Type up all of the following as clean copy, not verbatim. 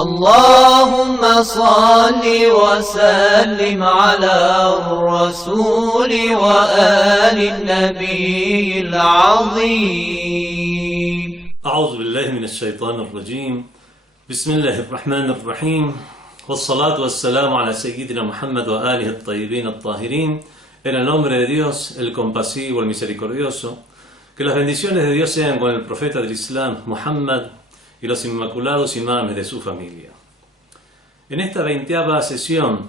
اللهم صل وسلم على الرسول وآل النبي العظيم. أعوذ بالله من الشيطان الرجيم. بسم الله الرحمن الرحيم، والصلاة والسلام على سيدنا Muhammad وآله الطيبين الطاهرين. En el nombre de Dios, el compasivo, el misericordioso. Que las bendiciones de Dios sean con el profeta del Islam, Muhammad, y los inmaculados imames de su familia. En esta 20ª sesión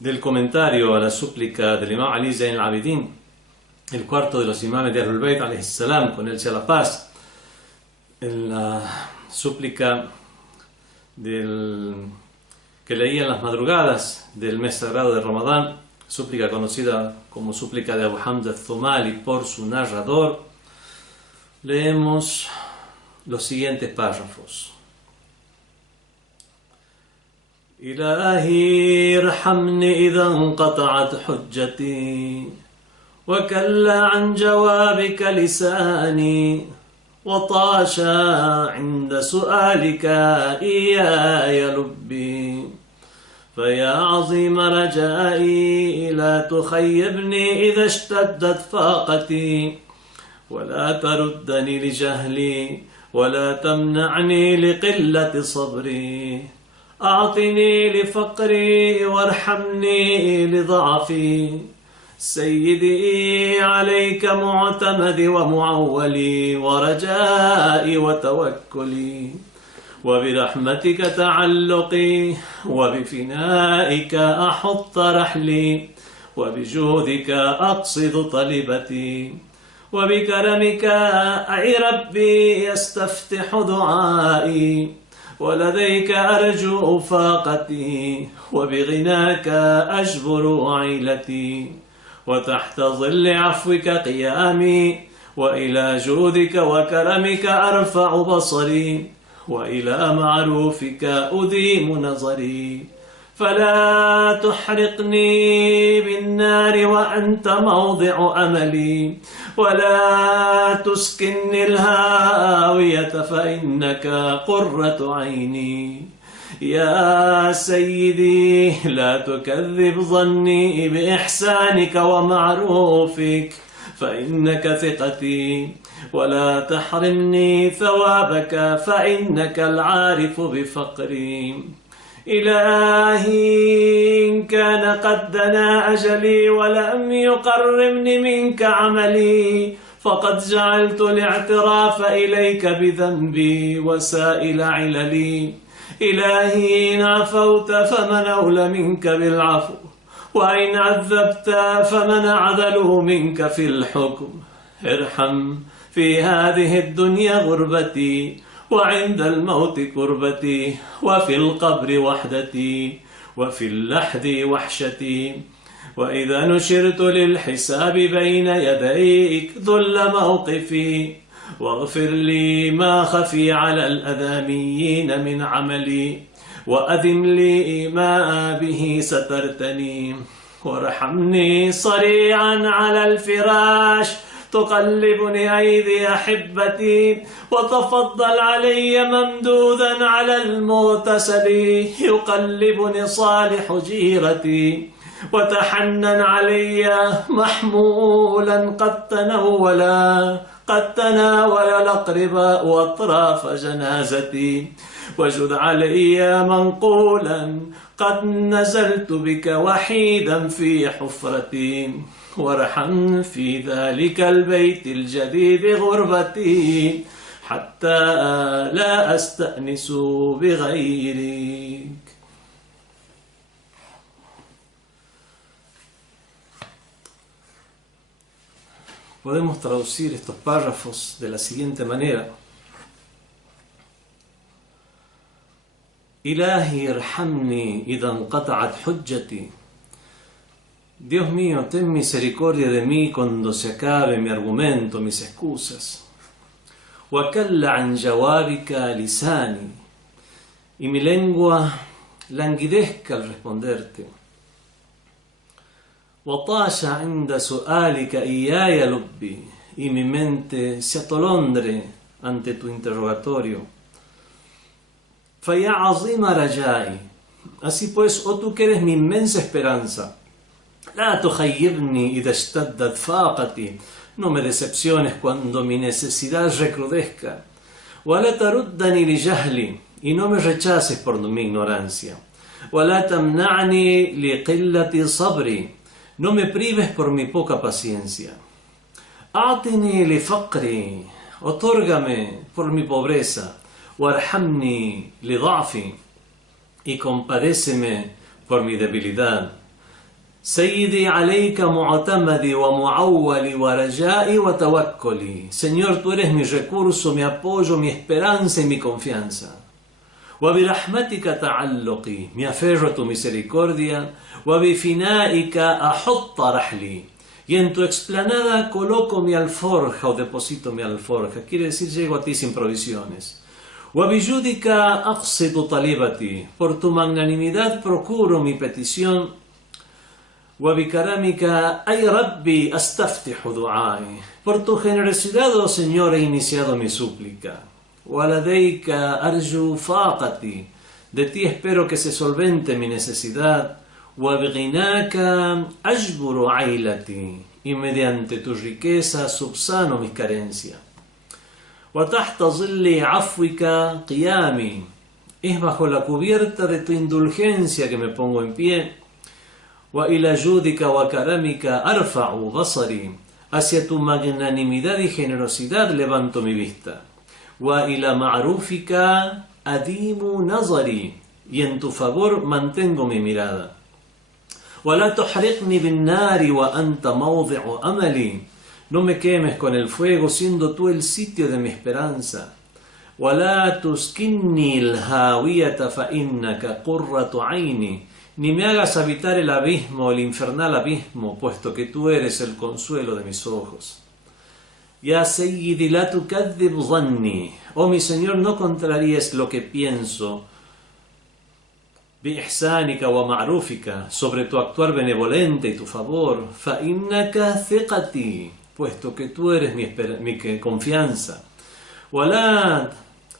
del comentario a la súplica del imam Ali Zain al-Abidin, el cuarto de los imames de Ahlul Bayt alayhi salam, con él sea la paz, en la súplica que leía en las madrugadas del mes sagrado de Ramadán, súplica conocida como súplica de Abu Hamza al-Thumali por su narrador, leemos los siguientes párrafos. إلهي ارحمني إذا انقطعت حجتي وكل عن جوابك لساني وطاش عند سؤالك إياي لبي فيا عظيم رجائي لا تخيبني إذا اشتدت فاقتي ولا تردني لجهلي ولا تمنعني لقلة صبري أعطني لفقري وارحمني لضعفي سيدي عليك معتمدي ومعولي ورجائي وتوكلي وبرحمتك تعلقي وبفنائك أحط رحلي وبجودك أقصد طلبتي وبكرمك أي ربي يستفتح دعائي ولديك أرجو فاقتي وبغناك أجبر عيلتي وتحت ظل عفوك قيامي وإلى جودك وكرمك أرفع بصري وإلى معروفك أديم نظري فلا تحرقني بالنار وأنت موضع أملي ولا تسكنني الهاوية فإنك قرة عيني يا سيدي لا تكذب ظني بإحسانك ومعروفك فإنك ثقتي ولا تحرمني ثوابك فإنك العارف بفقري إلهي إن كان قد دنا أجلي ولم يقربني منك عملي فقد جعلت الاعتراف إليك بذنبي وسائل عللي إلهي إن عفوت فمن أولى منك بالعفو وإن عذبت فمن أعدل منك في الحكم ارحم في هذه الدنيا غربتي وعند الموت كربتي وفي القبر وحدتي وفي اللحد وحشتي وإذا نشرت للحساب بين يديك ذل موقفي واغفر لي ما خفي على الأذاميين من عملي وأذم لي ما به سترتني وارحمني صريعا على الفراش تقلبني أيدي أحبتي وتفضل علي ممدودا على المغتسل يقلبني صالح جيرتي وتحنن علي محمولا قد تناول الأقرباء وأطراف جنازتي وجد علي منقولا قد نزلت بك وحيدا في حفرتي وارحم في ذلك البيت الجديد غربتي حتى لا أستأنس بغيرك. Podemos traducir estos párrafos de la siguiente manera: Ilahi irhamni idha inqata'at hujjati. Dios mío, ten misericordia de mí cuando se acabe mi argumento, mis excusas. وَكَلَّ عَنْ جَوَابِكَ لِسَانِي. Y mi lengua languidezca al responderte. وَطَاشَ عِنْدَ سُؤَالِكَ إِيَّايَ لُبِّي. Y mi mente se atolondre ante tu interrogatorio. فَيَا عَظِيمَ رَجَائِي. Así pues, oh tú que eres mi inmensa esperanza, لَا تُخَيِّبْنِي إِذَا اشْتَدَّتْ فَاقَتِي. No me decepciones cuando mi necesidad recrudezca. وَلَا تَرُدَّنِي لِجَهْلِي. Y no me rechaces por mi ignorancia. وَلَا تَمْنَعْنِي لِقِلَّةِ صَبْرِي. No me prives por mi poca paciencia. أَعْطِنِي لِفَقْرِي. Otórgame por mi pobreza. وَارْحَمْنِي لِضَعْفِي. Y compadéceme por mi debilidad. سيدي عليك معتمدي ومعولي ورجائي وتوكلي. Señor, tú eres mi recurso, mi apoyo, mi esperanza y mi confianza. وبرحمتك تعلقي. Me aferro a tu misericordia. وبفنائك أحط رحلي. Y en tu explanada coloco mi alforja o deposito mi alforja. Quiere decir, llego a ti sin provisiones. وبجودك أقصد طلبتي. Por tu magnanimidad procuro mi petición. وبكرمك أي ربي أستفتح دعائي. Por tu generosidad, oh Señor, he iniciado mi súplica. ولديك أرجو فاقتي. De ti espero que se solvente mi necesidad. وبغناك أجبر عيلتي. Y mediante tu riqueza subsano mis carencias. وتحت ظل عفوك قيامي. Es bajo la cubierta de tu indulgencia que me pongo en pie. وإلى جودك وكرمك أرفع بصري. Hacia tu magnanimidad y generosidad levanto mi vista. وإلى معروفك أديم نظري. Y en tu favor mantengo mi mirada. ولا تحرقني بالنار وأنت موضع أملي. No me quemes con el fuego, siendo tú el sitio de mi esperanza. ولا تسكنني الهاوية فإنك قرة عيني. Ni me hagas habitar el abismo, el infernal abismo, puesto que tú eres el consuelo de mis ojos. Ya Sayyidi la tukadhib dhanni. Oh mi Señor, no contraríes lo que pienso. Bi ihsanika wa ma'rufika. Sobre tu actuar benevolente y tu favor. Fa innaka thiqati. Puesto que tú eres mi confianza. Wala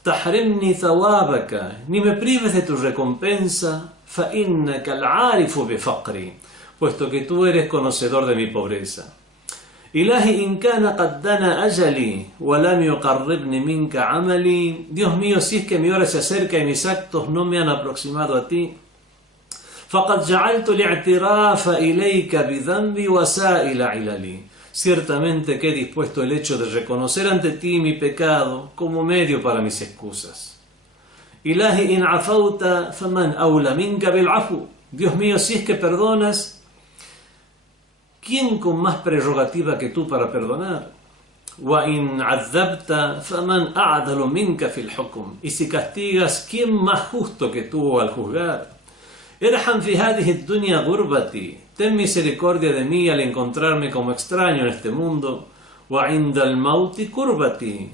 tahrimni thawabaka. Ni me prives de tu recompensa. فإنك العارف بفقري. Puesto que tú eres conocedor de mi pobreza. إلهي إن كان قد دنا أجلي ولم يقربني منك عملي. Dios mío, si es que mi hora se acerca y mis actos no me han aproximado a ti. فقد جعلت الاعتراف إليك بذنبي وسائل عللي. Ciertamente que he dispuesto el hecho de reconocer ante ti mi pecado como medio para mis excusas. Ilahi in afauta faman aula minka bil afu. Dios mío, si es que perdonas, ¿quién con más prerrogativa que tú para perdonar? Wa in azabta faman a'dalu minka fil hukm. Y si castigas, ¿quién más justo que tú al juzgar? Irham fi hadhihi ad-dunya gurbati. Ten misericordia de mí al encontrarme como extraño en este mundo. Wa inda al-mauti kurbati.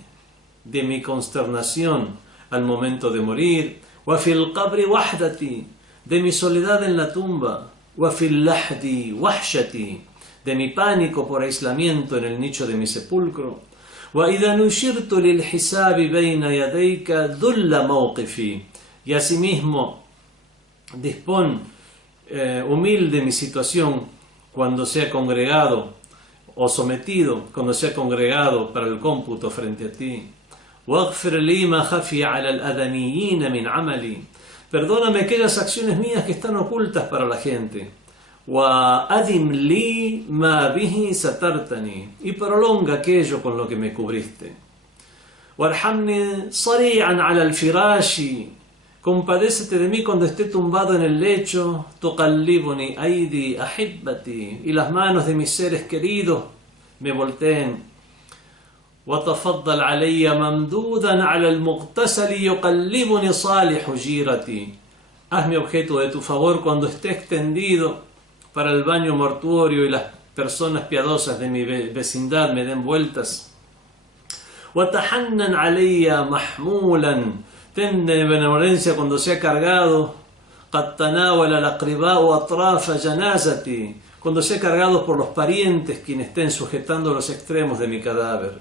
De mi consternación al momento de morir. وفي القبر وحدتي. De mi soledad en la tumba. وفي اللحد وحشتي. De mi pánico por aislamiento en el nicho de mi sepulcro. وإذا نشرت للحساب بين يديك ذل موقفي. Y asimismo dispón humilde mi situación cuando sea congregado o sometido cuando sea congregado para el cómputo frente a ti. واغفر لي ما خفي على الأذنيين من عملي. Perdóname aquellas acciones mías que están ocultas para la gente. وأدم لي ما به سترتني. Y prolonga aquello con lo que me cubriste. وارحمني صريعا على الفراش. Compadécete de mí cuando esté tumbado en el lecho. تقلبني أيدي أحبتي. Y las manos de mis seres queridos me volteen. وتفضل علي ممدودا على المغتسل يقلبني صالح جيرتي. Hazme objeto de tu favor cuando esté extendido para el baño mortuorio y las personas piadosas de mi vecindad me den vueltas. وتحنن علي محمولا. Ten de benevolencia cuando sea cargado. قد تناول الأقرباء أطراف جنازتي. Cuando sea cargado por los parientes quienes estén sujetando los extremos de mi cadáver.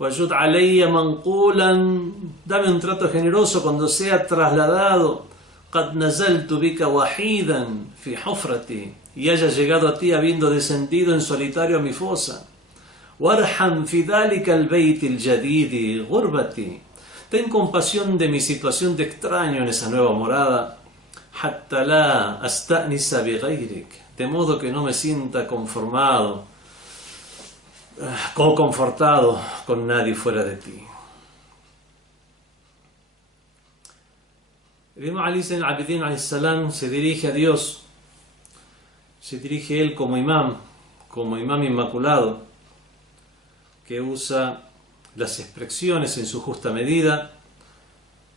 وَيَجُدْ عَلَيَّ مَنْقُولًا, dame un trato generoso cuando sea trasladado, قَدْ نَزَلْتُ بِكَ وَحِيدًا فِي حُفْرَتِي, y haya llegado a ti habiendo descendido en solitario a mi fosa. وَارْحَمْ فِي ذَلِكَ الْبَيْتِ الْجَدِيدِ غُرْبَتِي, ten compasión de mi situación de extraño en esa nueva morada, حَتَّى لَا أَسْتَأْنِسَ بِغَيْرِكَ, de modo que no me sienta confortado con nadie fuera de ti. El Imam Ali Zayn al-Abidin alayhi salam se dirige a Dios, se dirige a Él como imam inmaculado, que usa las expresiones en su justa medida.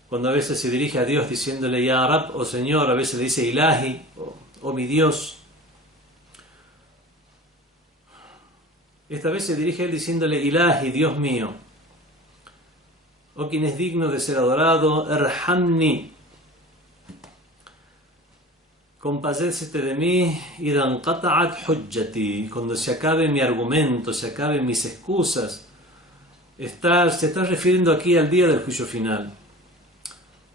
Cuando a veces se dirige a Dios diciéndole Ya Rab, o Señor, a veces le dice Ilahi, o mi Dios. Esta vez se dirige a Él diciéndole Ilahi, Dios mío, o quien es digno de ser adorado, Erhamni, compadécete de mí, idan qata'at hujjati, cuando se acabe mi argumento, se acaben mis excusas. Se está refiriendo aquí al día del juicio final,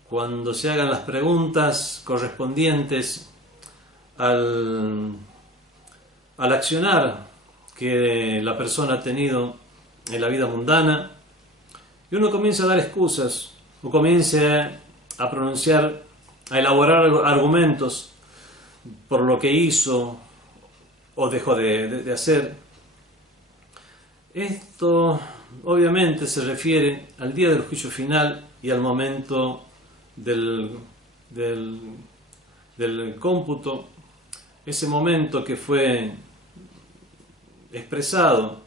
cuando se hagan las preguntas correspondientes al accionar que la persona ha tenido en la vida mundana, y uno comienza a dar excusas, o comienza a pronunciar, a elaborar argumentos por lo que hizo o dejó de hacer. Esto obviamente se refiere al día del juicio final y al momento del cómputo, ese momento que fue expresado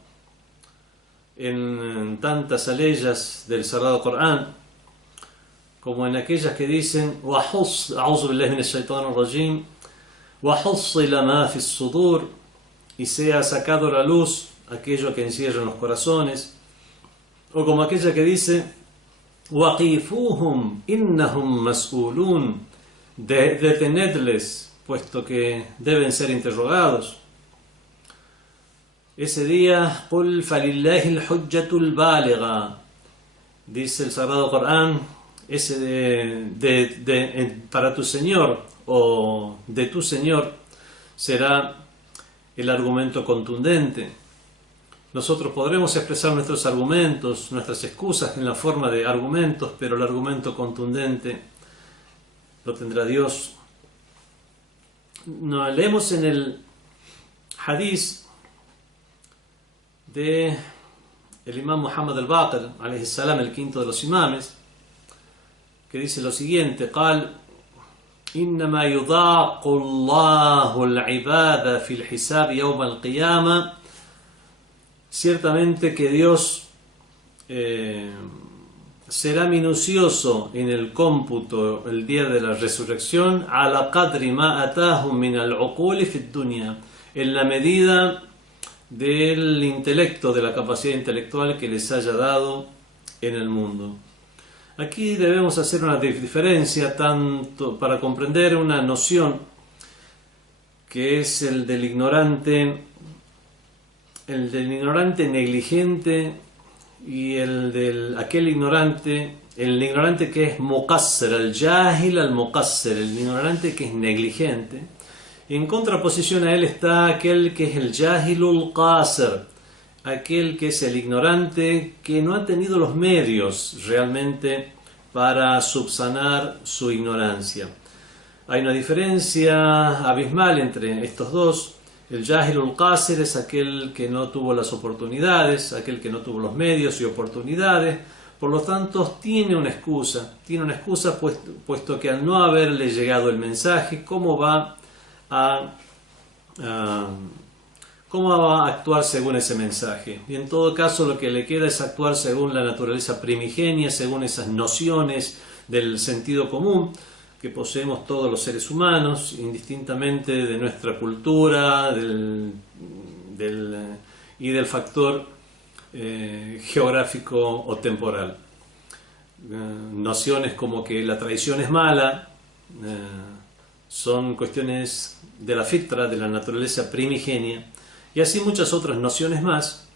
en tantas aleyas del Sagrado Corán, como en aquellas que dicen A'udhu billahi minash shaitanir rajim, وَحُصِّلَ مَا فِي الصُّدُورِ, y sea sacado a la luz aquello que encierra en los corazones, o como aquella que dice وَقِفُوهُمْ إِنَّهُمْ مَسْئُولُونَ, detenedles, puesto que deben ser interrogados. Ese día قُلْ فَلِلَّهِ الْحُجَّةُ الْبَالِغَةُ, dice el Sagrado Corán, para tu Señor o de tu Señor será el argumento contundente. Nosotros podremos expresar nuestros argumentos, nuestras excusas en la forma de argumentos, pero el argumento contundente lo tendrá Dios. Nos leemos en el hadith de el imam Muhammad al-Baqir alayhi salam, el quinto de los imames, que dice lo siguiente: قال إنما يضاق الله العباد في الحساب يوم القيامة, ciertamente que Dios será minucioso en el cómputo el día de la resurrección, على قدر ما أتاهم من العقول في الدنيا, en la medida del intelecto, de la capacidad intelectual que les haya dado en el mundo. Aquí debemos hacer una diferencia tanto para comprender una noción que es el del ignorante negligente y el ignorante que es muqassir, el jahil al muqassir, el ignorante que es negligente. Y en contraposición a él está aquel que es el jahilul qasir, aquel que es el ignorante que no ha tenido los medios realmente para subsanar su ignorancia. Hay una diferencia abismal entre estos dos. El Jahilul Qasir es aquel que no tuvo las oportunidades, aquel que no tuvo los medios y oportunidades, por lo tanto tiene una excusa puesto que al no haberle llegado el mensaje, ¿cómo va a actuar según ese mensaje? Y en todo caso lo que le queda es actuar según la naturaleza primigenia, según esas nociones del sentido común que poseemos todos los seres humanos, indistintamente de nuestra cultura y del factor geográfico o temporal. Nociones como que la traición es mala son cuestiones de la fitra, de la naturaleza primigenia, y así muchas otras nociones más,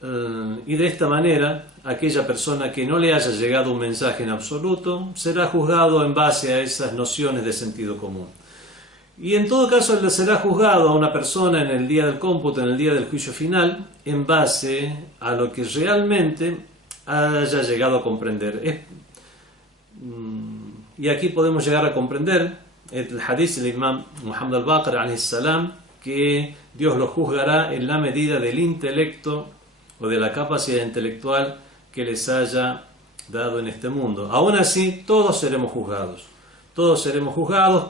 y de esta manera aquella persona que no le haya llegado un mensaje en absoluto será juzgado en base a esas nociones de sentido común. Y en todo caso será juzgado a una persona en el día del cómputo, en el día del juicio final, en base a lo que realmente haya llegado a comprender. Y aquí podemos llegar a comprender el hadith del imam Muhammad al-Baqir alayhi salam, que Dios lo juzgará en la medida del intelecto o de la capacidad intelectual que les haya dado en este mundo. Aún así, todos seremos juzgados. Todos seremos juzgados,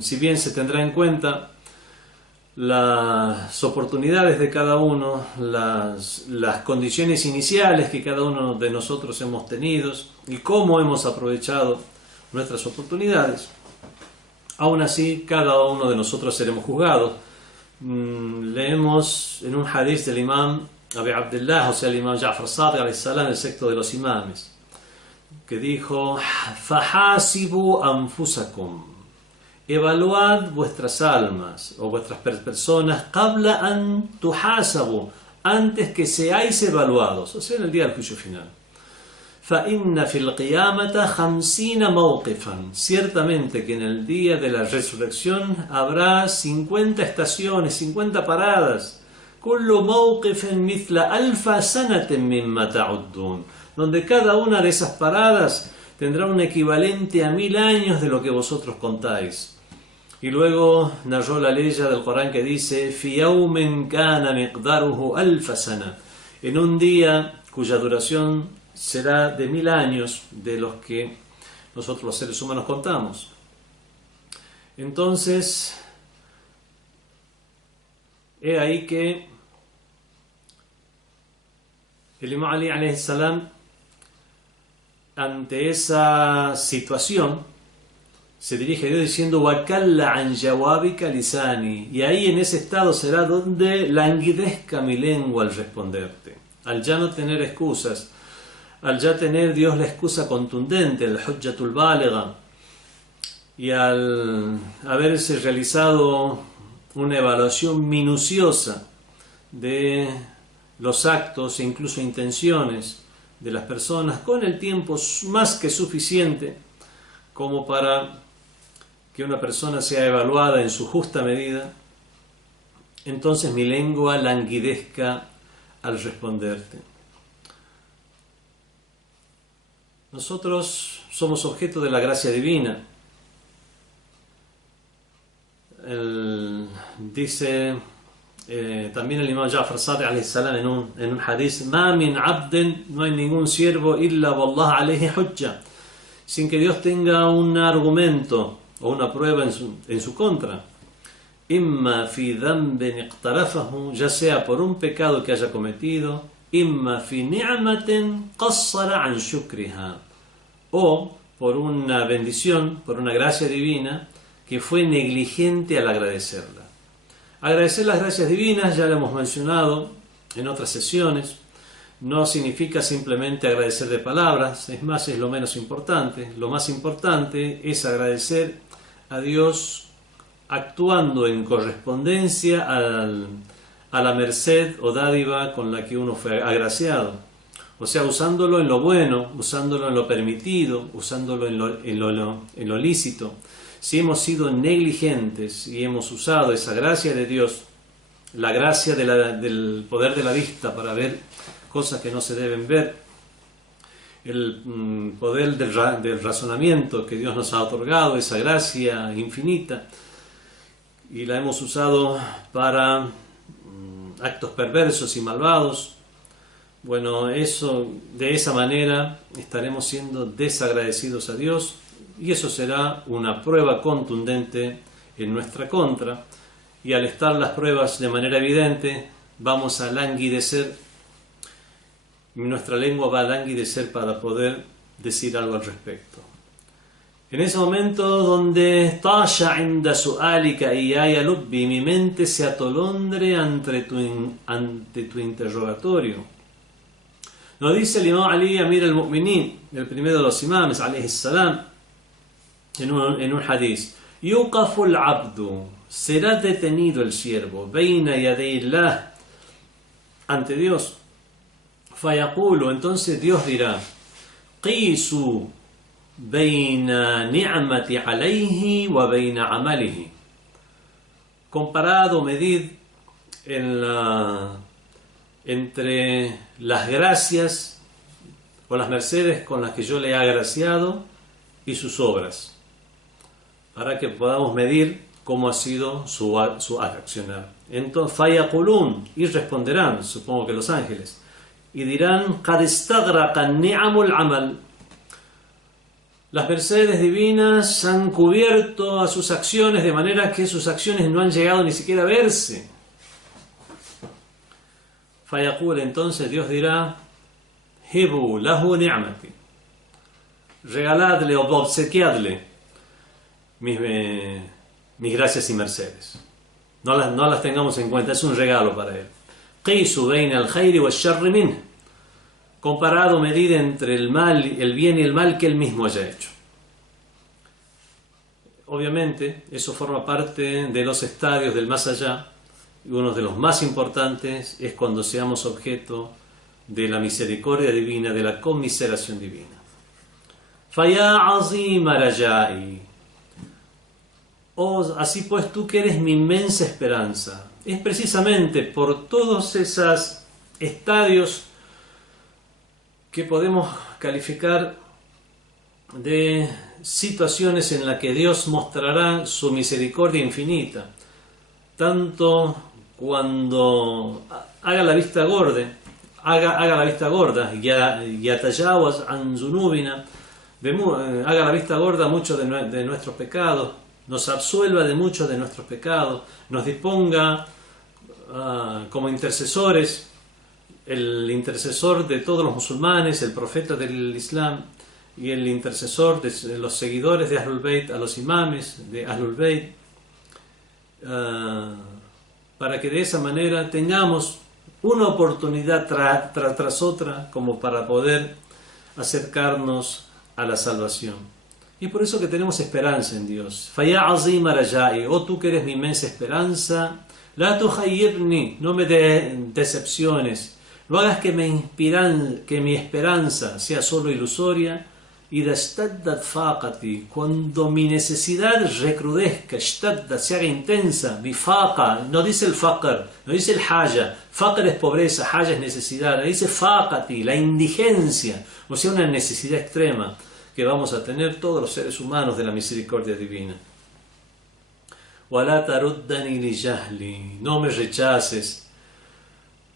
si bien se tendrá en cuenta las oportunidades de cada uno, las condiciones iniciales que cada uno de nosotros hemos tenido y cómo hemos aprovechado nuestras oportunidades. Aún así, cada uno de nosotros seremos juzgados. Leemos en un hadith del imam Abi Abdullah, o sea, el imam Ja'far Sadiq alayhi salam, el sexto de los imames, que dijo: "Fahasibu anfusakum", evaluad vuestras almas o vuestras personas, qabla an tuhasabu, antes que seáis evaluados, o sea, en el día del juicio final. فَإِنَّ فِي الْقِيَامَةَ 50 مَوْقِفًا, ciertamente que en el día de la resurrección habrá 50 estaciones, 50 paradas, كُلُّ مَوْقِفٍ مِثْلَ أَلْفَ سَنَةٍ مِمَّا تَعُدُّونَ, donde cada una de esas paradas tendrá un equivalente a 1000 años de lo que vosotros contáis. Y luego narró la ley del Corán que dice: فِي يَوْمٍ كَانَ مِقْدَارُهُ أَلْفَ سَنَةٍ, en un día cuya duración será de 1000 años de los que nosotros los seres humanos contamos. Entonces, he ahí que el imam Ali alayhi salam, ante esa situación, se dirige a Dios diciendo: "Wakalla an jawabika lisani", y ahí en ese estado será donde languidezca mi lengua al responderte, al ya no tener excusas, al ya tener Dios la excusa contundente, el hujjatul baligha, y al haberse realizado una evaluación minuciosa de los actos e incluso intenciones de las personas, con el tiempo más que suficiente como para que una persona sea evaluada en su justa medida, entonces mi lengua languidezca al responderte. Nosotros somos objeto de la gracia divina. Dice también el imam Ja'far Sadiq alayhi salam en un hadith: "Ma min abden", no hay ningún siervo, "illa wallah alayhi hujja", sin que Dios tenga un argumento o una prueba en su contra. "Imma fi dhanbin iqtarafahu", ya sea por un pecado que haya cometido, "imma fi ni'matin qassara an shukriha", o por una bendición, por una gracia divina que fue negligente al agradecerla. Agradecer las gracias divinas, ya lo hemos mencionado en otras sesiones, no significa simplemente agradecer de palabras, es más, es lo menos importante. Lo más importante es agradecer a Dios actuando en correspondencia a la merced o dádiva con la que uno fue agraciado. O sea, usándolo en lo bueno, usándolo en lo permitido, usándolo en lo lícito. Si hemos sido negligentes y hemos usado esa gracia de Dios, la gracia del poder de la vista para ver cosas que no se deben ver, el poder del razonamiento que Dios nos ha otorgado, esa gracia infinita, y la hemos usado para actos perversos y malvados, bueno, de esa manera estaremos siendo desagradecidos a Dios, y eso será una prueba contundente en nuestra contra, y al estar las pruebas de manera evidente, vamos a languidecer, nuestra lengua va a languidecer para poder decir algo al respecto. En ese momento donde tasha inda su'alika iyaya lubbi, mi mente se atolondre ante tu interrogatorio. Nos dice el imam Ali Amir al-Mu'minin, el primero de los imames, alayhi salam, en un hadith: yuqafu al-abdu, será detenido el siervo, baina yaday Allah, ante Dios. Fayaqulu, entonces Dios dirá: Qisu bayna ni'mati alayhi wa bayna amalihi. Comparado, medid entre las gracias o las mercedes con las que yo le he agraciado y sus obras, para que podamos medir cómo ha sido su accionar. Entonces, fayaqulun, y responderán, supongo que los ángeles, y dirán: Qad istaghraqa an-ni'amul amal. Las mercedes divinas han cubierto a sus acciones de manera que sus acciones no han llegado ni siquiera a verse. Fayaqul, entonces Dios dirá: Hibu lahu ni'mati. Regaladle o obsequiadle mis gracias y mercedes. No las tengamos en cuenta, es un regalo para él. Qisu bayna al-khayri wash-sharri minh. Comparado, medida entre el mal, el bien y el mal que él mismo haya hecho. Obviamente, eso forma parte de los estadios del más allá, y uno de los más importantes es cuando seamos objeto de la misericordia divina, de la conmiseración divina. Faya azima rajai. Oh, así pues, tú que eres mi inmensa esperanza. Es precisamente por todos esos estadios que podemos calificar de situaciones en las que Dios mostrará su misericordia infinita, tanto cuando haga la vista gorda, yatayawaz an zunubina, haga la vista gorda muchos de nuestros pecados, nos absuelva de muchos de nuestros pecados, nos disponga como intercesores, el intercesor de todos los musulmanes, el profeta del Islam, y el intercesor de los seguidores de Ahlul Bayt, a los imames de Ahlul Bayt, para que de esa manera tengamos una oportunidad tras otra como para poder acercarnos a la salvación. Y por eso que tenemos esperanza en Dios. Faya azima rajai, oh tú que eres mi inmensa esperanza, la tuhayyibni, no me decepciones. No hagas que mi esperanza sea solo ilusoria. Y cuando mi necesidad recrudezca, se haga intensa, mi faqa, no dice el faqr, no dice el haya, faqr es pobreza, haya es necesidad, dice faqati, la indigencia, o sea, una necesidad extrema que vamos a tener todos los seres humanos de la misericordia divina. Wala taruddani li jahli, no me rechaces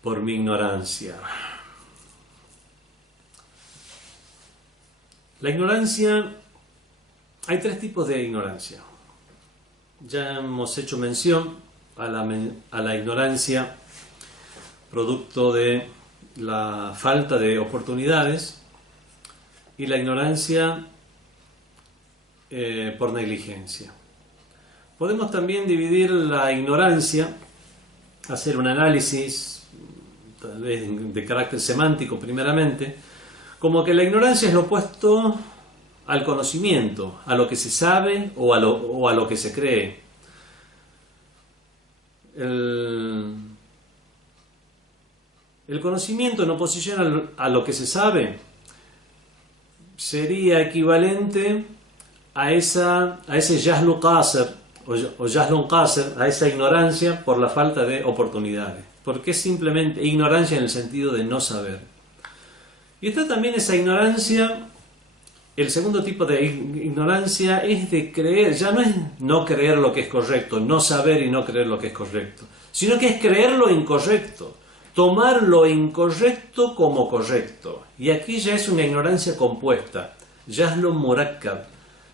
por mi ignorancia. La ignorancia, hay tres tipos de ignorancia. Ya hemos hecho mención a la ignorancia producto de la falta de oportunidades y la ignorancia por negligencia. Podemos también dividir la ignorancia, hacer un análisis tal vez de carácter semántico primeramente, como que la ignorancia es lo opuesto al conocimiento, a lo que se sabe o a lo que se cree. El conocimiento en oposición a lo que se sabe sería equivalente a ese jahlu qasir o jahlun qasir, a esa ignorancia por la falta de oportunidades, porque es simplemente ignorancia en el sentido de no saber. Y está también esa ignorancia, el segundo tipo de ignorancia es de creer, ya no es no creer lo que es correcto, no saber y no creer lo que es correcto, sino que es creer lo incorrecto, tomar lo incorrecto como correcto. Y aquí ya es una ignorancia compuesta, jahlun murakkab.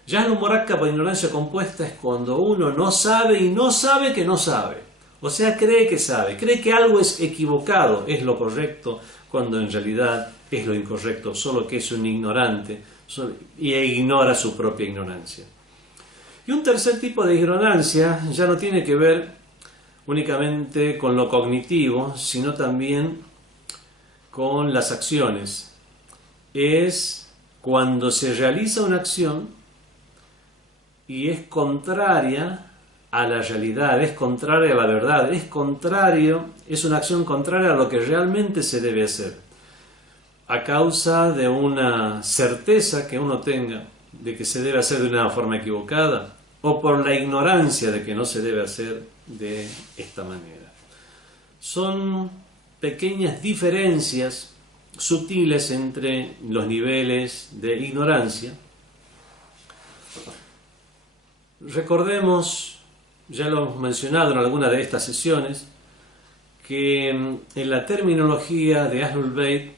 Jahlun murakkab o ignorancia compuesta es cuando uno no sabe y no sabe que no sabe. O sea, cree que sabe, cree que algo es equivocado, es lo correcto, cuando en realidad es lo incorrecto, solo que es un ignorante y ignora su propia ignorancia. Y un tercer tipo de ignorancia ya no tiene que ver únicamente con lo cognitivo, sino también con las acciones. Es cuando se realiza una acción y es contraria a la realidad, es contraria a la verdad, es una acción contraria a lo que realmente se debe hacer, a causa de una certeza que uno tenga de que se debe hacer de una forma equivocada, o por la ignorancia de que no se debe hacer de esta manera. Son pequeñas diferencias sutiles entre los niveles de ignorancia. Recordemos, ya lo hemos mencionado en alguna de estas sesiones, que en la terminología de Ahlul Bayt,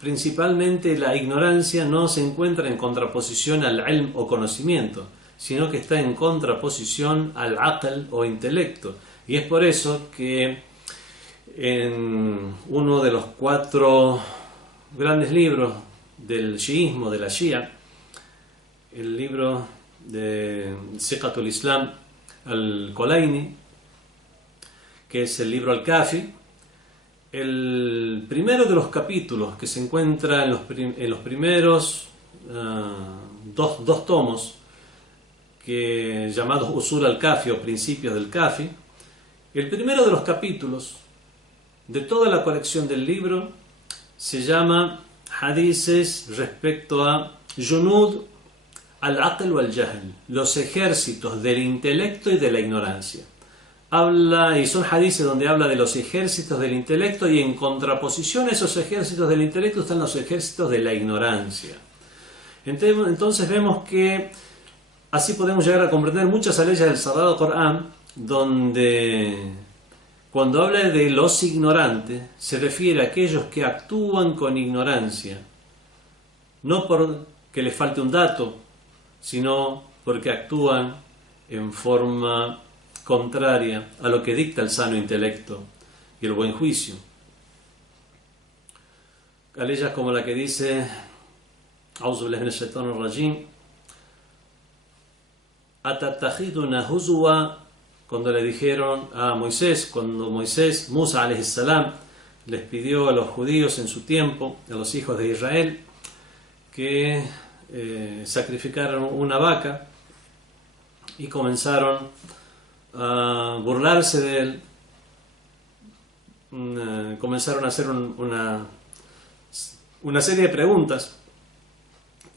principalmente la ignorancia no se encuentra en contraposición al ilm o conocimiento, sino que está en contraposición al aql o intelecto. Y es por eso que en uno de los 4 grandes libros del shiismo, de la Shia, el libro de Siqatul Islam al-Kolaini, que es el libro al-Kafi, el primero de los capítulos que se encuentra en los primeros dos tomos, llamados Usul al-Kafi o Principios del Kafi, el primero de los capítulos de toda la colección del libro se llama Hadices respecto a Junud al-Aql o al-Jahl, los ejércitos del intelecto y de la ignorancia. Y son hadices donde habla de los ejércitos del intelecto, y en contraposición a esos ejércitos del intelecto están los ejércitos de la ignorancia. Entonces vemos que así podemos llegar a comprender muchas leyes del Sagrado Corán, donde cuando habla de los ignorantes se refiere a aquellos que actúan con ignorancia, no porque les falte un dato, sino porque actúan en forma contraria a lo que dicta el sano intelecto y el buen juicio. Leyes como la que dice A'udhu billahi minash shaitanir rajim, Atattakhiduna huzwa, cuando le dijeron a Moisés, cuando Musa alayhi salam les pidió a los judíos en su tiempo, a los hijos de Israel, que sacrificaran una vaca, y comenzaron a burlarse de él, comenzaron a hacer una serie de preguntas.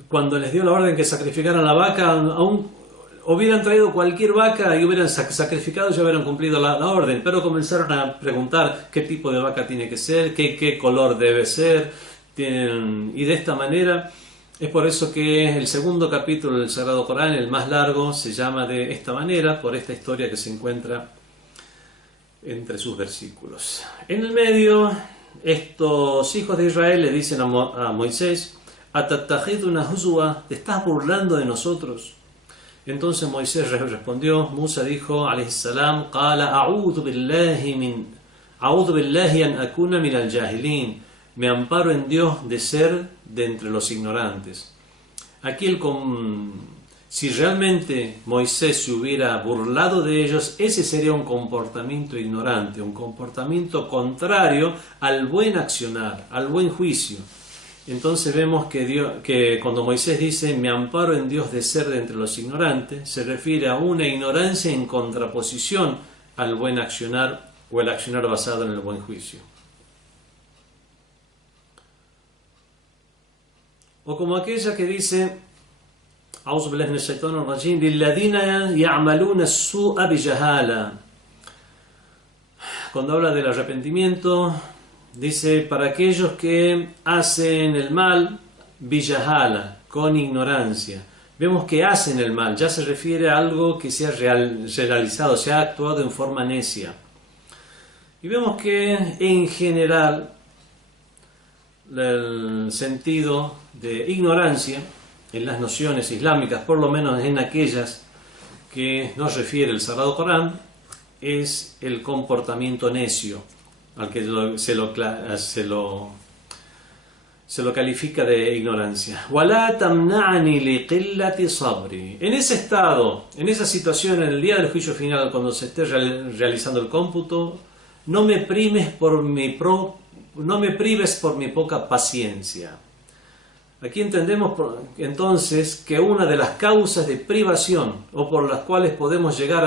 Cuando les dio la orden que sacrificaran la vaca, aún hubieran traído cualquier vaca y hubieran sacrificado y ya hubieran cumplido la orden, pero comenzaron a preguntar qué tipo de vaca tiene que ser, qué color debe ser, y de esta manera. Es por eso que el segundo capítulo del Sagrado Corán, el más largo, se llama de esta manera, por esta historia que se encuentra entre sus versículos. En el medio, estos hijos de Israel le dicen a Moisés: Atattakhiduna huzwa, ¿te estás burlando de nosotros? Entonces Moisés respondió, Musa dijo, alayhi salam, Qala a'udhu billahi an akuna min al-jahilin. Me amparo en Dios de ser de entre los ignorantes. Aquí si realmente Moisés se hubiera burlado de ellos, ese sería un comportamiento ignorante, un comportamiento contrario al buen accionar, al buen juicio. Entonces vemos que cuando Moisés dice me amparo en Dios de ser de entre los ignorantes, se refiere a una ignorancia en contraposición al buen accionar o el accionar basado en el buen juicio. O como aquella que dice A'udhu billahi minash shaitanir rajim, lilladhina ya'maluna as-su'a bijahala. Cuando habla del arrepentimiento, dice para aquellos que hacen el mal bijahala, con ignorancia. Vemos que hacen el mal, ya se refiere a algo que se ha realizado, se ha actuado en forma necia. Y vemos que en general el sentido de ignorancia en las nociones islámicas, por lo menos en aquellas que nos refiere el Sagrado Corán, es el comportamiento necio, al que se lo califica de ignorancia. وَلَا تَمْنَعْنِي لِقِلَّةِ صَبْرِي. En ese estado, en esa situación, en el día del juicio final, cuando se esté realizando el cómputo, no me prives por mi poca paciencia. Aquí entendemos entonces que una de las causas de privación o por las cuales podemos llegar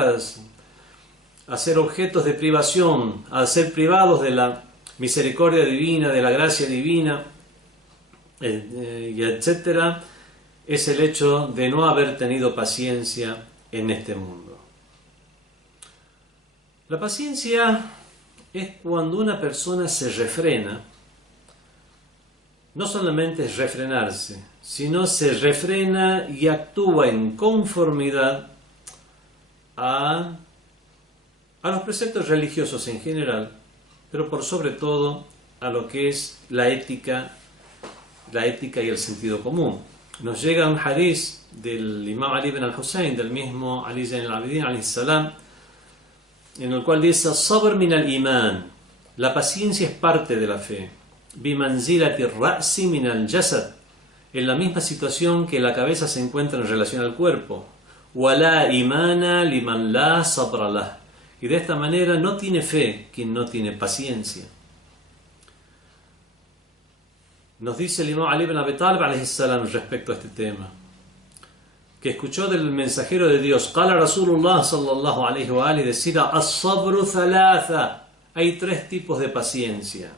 a ser objetos de privación, a ser privados de la misericordia divina, de la gracia divina, y etcétera, es el hecho de no haber tenido paciencia en este mundo. La paciencia es cuando una persona se refrena. No solamente es refrenarse, sino se refrena y actúa en conformidad a los preceptos religiosos en general, pero por sobre todo a lo que es la ética y el sentido común. Nos llega un hadith del Imam Ali ibn al-Husayn, del mismo Ali Zayn al-Abidin alayhi salam, en el cual dice: "Sabr min al-iman", la paciencia es parte de la fe. "Bimanzilati ar-ra'si min al-jasad", en la misma situación que la cabeza se encuentra en relación al cuerpo. "Wala imana liman la sabra lah", y de esta manera no tiene fe quien no tiene paciencia. Nos dice el Imam Ali ibn Abi Talib alayhi salam respecto a este tema, que escuchó del mensajero de Dios, qala Rasulullah sallallahu alayhi wa alihi, decir: "As-sabru thalatha", hay tres tipos de paciencia.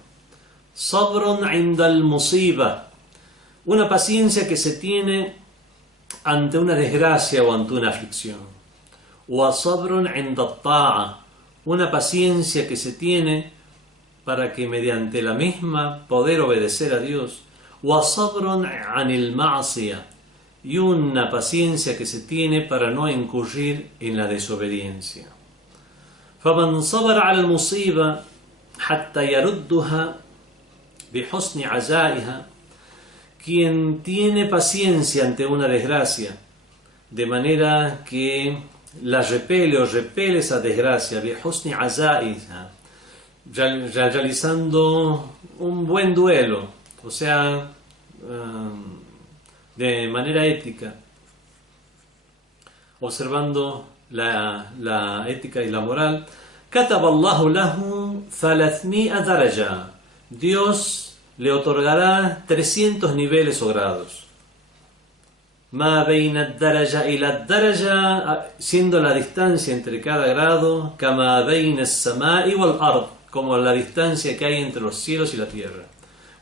Sabrun inda al-musiba, una paciencia que se tiene ante una desgracia o ante una aflicción. Wa sabrun inda at-ta'a, una paciencia que se tiene para que mediante la misma poder obedecer a Dios. Wa sabrun anil ma'siyah, y una paciencia que se tiene para no incurrir en la desobediencia. فَمَنْ صَبَرَ عَلَى الْمُصِيبَةِ حَتَّى يَرُدُّهَا بِحُسْنِ عَزَائِهَا, quien tiene paciencia ante una desgracia, de manera que la repele o repele esa desgracia, بِحُسْنِ عَزَائِهَا, realizando un buen duelo, o sea, de manera ética, observando la ética y la moral. كتب الله له 300 درجة, Dios le otorgará 300 niveles o grados. ما بين الدرجة إلى الدرجة, siendo la distancia entre cada grado كما بين السماء والأرض, como la distancia que hay entre los cielos y la tierra.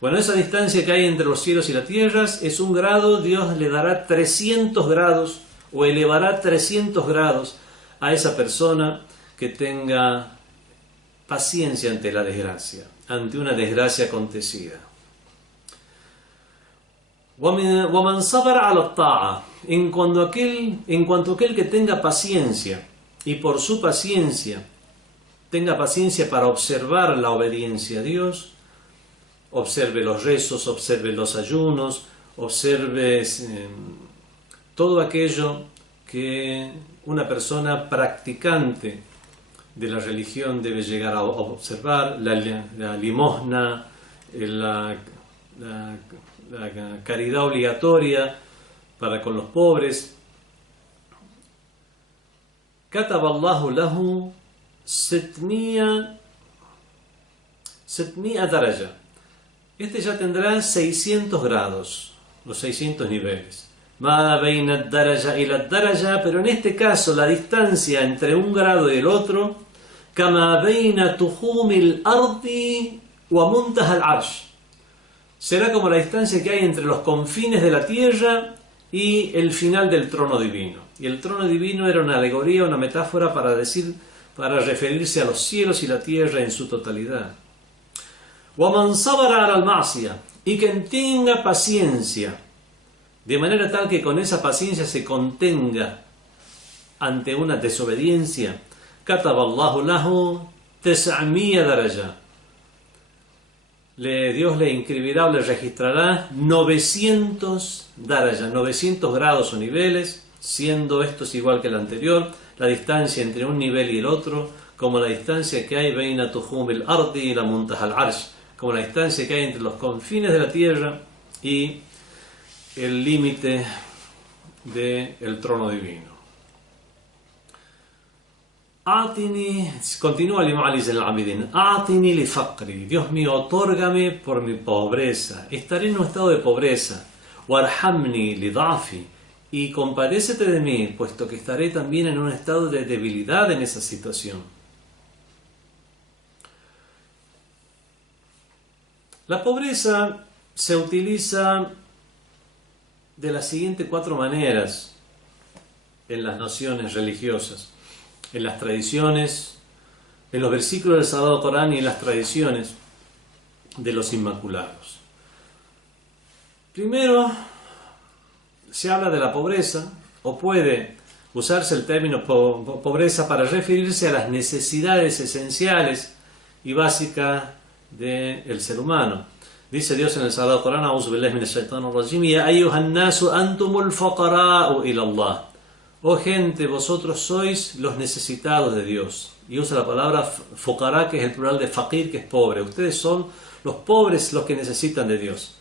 Bueno, esa distancia que hay entre los cielos y la tierra es un grado. Dios le dará 300 grados o elevará 300 grados a esa persona que tenga paciencia ante la desgracia, ante una desgracia acontecida. وَمَنْ صَبَرَ عَلَى الطَّاعَةِ, en cuanto a aquel que tenga paciencia y por su paciencia tenga paciencia para observar la obediencia a Dios, observe los rezos, observe los ayunos, observe todo aquello que una persona practicante de la religión debe llegar a observar, la limosna, la caridad obligatoria para con los pobres. كتب الله له 600 درجة. Este ya tendrá 600 grados, los 600 niveles. ما بين الدرجة إلى الدرجة, pero en este caso la distancia entre un grado y el otro, كما بين تخوم الأرض ومنتهى العرش, será como la distancia que hay entre los confines de la tierra y el final del trono divino. Y el trono divino era una alegoría, una metáfora para referirse a los cielos y la tierra en su totalidad. وَمَنْ صَبَرَ عَلَى الْمَعْصِيَةِ, y quien tenga paciencia, de manera tal que con esa paciencia se contenga ante una desobediencia. كَتَبَ اللَّهُ لَهُ 900 درجة, Dios le inscribirá o le registrará 900 darajah, 900 grados o niveles, siendo estos igual que el anterior, la distancia entre un nivel y el otro, como la distancia que hay beina tuhum el ardi y la muntaha al arsh, como la distancia que hay entre los confines de la tierra y el límite del trono divino. Atini, continúa el Imam Ali Zayn al-Abidin, Atini li faqri, Dios mío, otórgame por mi pobreza, estaré en un estado de pobreza. Warhamni li da'fi, y compadécete de mí, puesto que estaré también en un estado de debilidad en esa situación. La pobreza se utiliza de las siguientes 4 maneras en las nociones religiosas, en las tradiciones, en los versículos del Sagrado Corán y en las tradiciones de los Inmaculados. Primero, se habla de la pobreza, o puede usarse el término pobreza para referirse a las necesidades esenciales y básicas del ser humano. Dice Dios en el Sagrado Corán: A'udhu billahi minash shaitanir rajim, Ya ayyuhan nasu antumul fuqara'u ila Allah. Oh gente, vosotros sois los necesitados de Dios. Y usa la palabra fuqara, que es el plural de faqir, que es pobre. Ustedes son los pobres los que necesitan de Dios.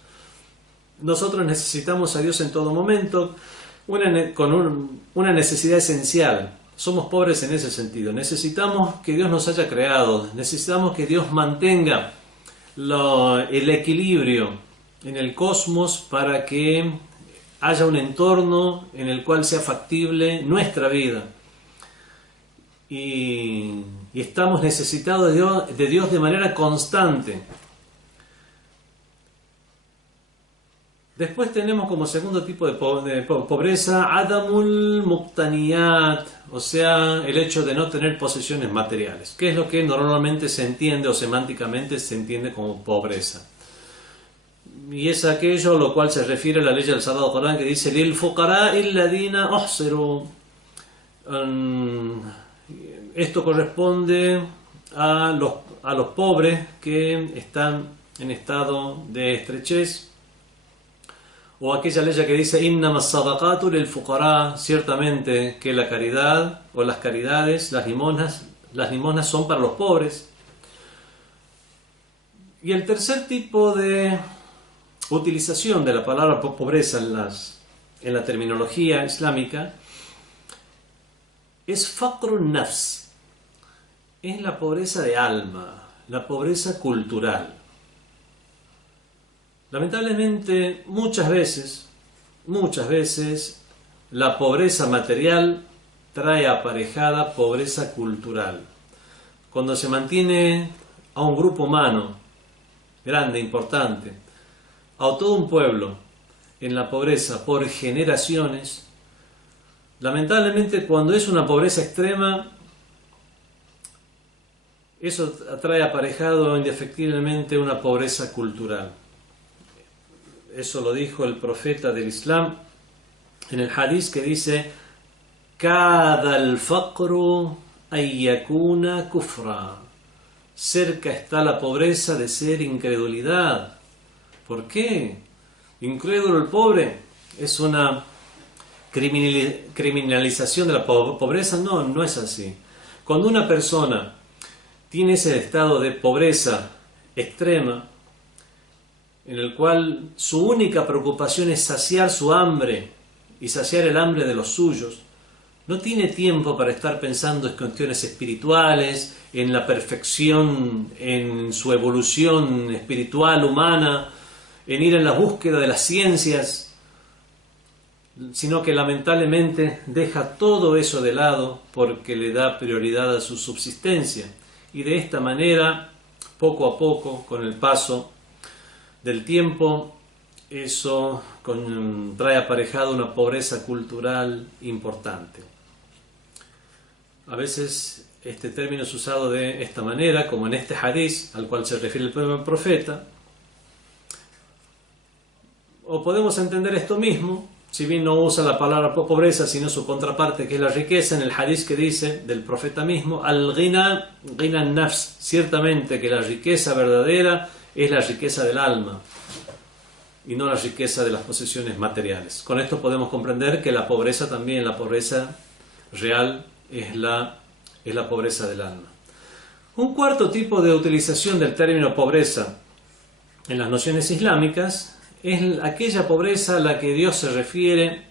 Nosotros necesitamos a Dios en todo momento, con una necesidad esencial. Somos pobres en ese sentido. Necesitamos que Dios nos haya creado, necesitamos que Dios mantenga el equilibrio en el cosmos para que haya un entorno en el cual sea factible nuestra vida. Y estamos necesitados de Dios de manera constante. Después tenemos como segundo tipo de pobreza Adamul Muqtaniyat, o sea, el hecho de no tener posesiones materiales, que es lo que normalmente se entiende o semánticamente se entiende como pobreza. Y es aquello a lo cual se refiere la ley del Sagrado Corán, que dice Lil fuqara alladhina uhsiru. Esto corresponde a los pobres que están en estado de estrechez. O aquella ley que dice Innamas sadaqatu lil fuqara, ciertamente que la caridad o las caridades, las limosnas son para los pobres. Y el tercer tipo de utilización de la palabra pobreza en la terminología islámica es faqrun nafs, es la pobreza de alma, la pobreza cultural. Lamentablemente, muchas veces, la pobreza material trae aparejada pobreza cultural. Cuando se mantiene a un grupo humano grande, importante, a todo un pueblo en la pobreza por generaciones, lamentablemente cuando es una pobreza extrema, eso trae aparejado indefectiblemente una pobreza cultural. Eso lo dijo el profeta del Islam en el hadith que dice Kada al-faqru ayyakuna kufra. Cerca está la pobreza de ser incredulidad. ¿Por qué? Incrédulo el pobre. ¿Es una criminalización de la pobreza? No, no es así. Cuando una persona tiene ese estado de pobreza extrema, en el cual su única preocupación es saciar su hambre y saciar el hambre de los suyos, no tiene tiempo para estar pensando en cuestiones espirituales, en la perfección, en su evolución espiritual, humana, en ir en la búsqueda de las ciencias, sino que lamentablemente deja todo eso de lado porque le da prioridad a su subsistencia. Y de esta manera, poco a poco, con el paso del tiempo, eso trae aparejado una pobreza cultural importante. A veces este término es usado de esta manera, como en este hadith al cual se refiere el profeta. O podemos entender esto mismo, si bien no usa la palabra pobreza, sino su contraparte, que es la riqueza, en el hadith que dice del profeta mismo, al-ghina, ghina nafs, ciertamente que la riqueza verdadera es la riqueza del alma y no la riqueza de las posesiones materiales. Con esto podemos comprender que la pobreza también, la pobreza real, es la pobreza del alma. Un cuarto tipo de utilización del término pobreza en las nociones islámicas es aquella pobreza a la que Dios se refiere